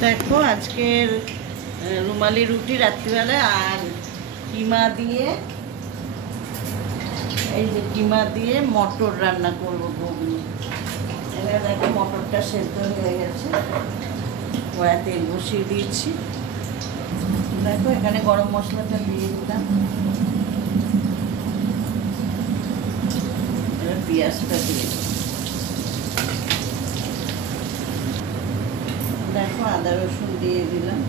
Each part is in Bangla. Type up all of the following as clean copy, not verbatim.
देखो आजकेर रुमाली रुटी रात्रिबेला और किमा दिए किमा दिए मटर रान्ना करब घुगनी। देखो मटरटा सेদ্ধ हो गेছে কড়াই তেল বসিয়ে দিয়েছি। দেখো এখানে গরম মশলাটা দিয়ে দিলাম, এবার পেঁয়াজটা দিয়ে देखो आदा रसुन दिए दिलाम,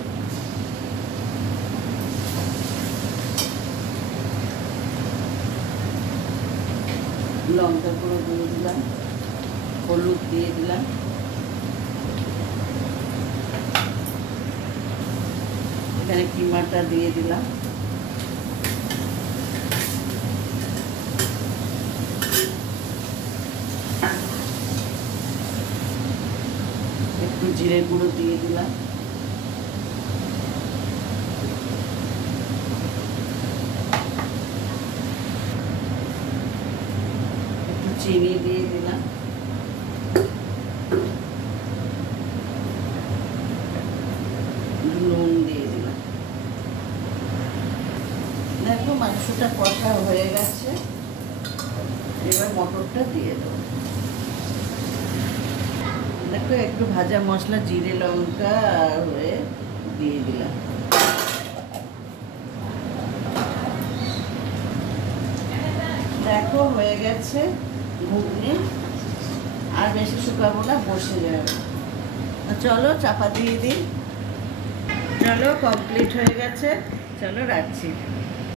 लंका गुঁড়ো দিয়ে দিলাম, হলুদ দিয়ে দিলাম, এখানে কিমাটা দিয়ে দিলাম, একটু জিরে গুঁড়ো দিয়ে দিলাম, একটু চিনি দিয়ে দিলাম, নুন দিয়ে দিলাম। দেখো মাংসটা কষা হয়ে গেছে, এবার মটরটা দিয়ে দেবো। देखो एक भाजा मसला जिरे लंका दिए दिलाम, देखो हो गेছে ঘুগনি আর বেশি শুকাবো না, বসে যাবে। চলো চাপা দিয়ে দিই। চলো কমপ্লিট হয়ে গেছে, চলো রাখছি।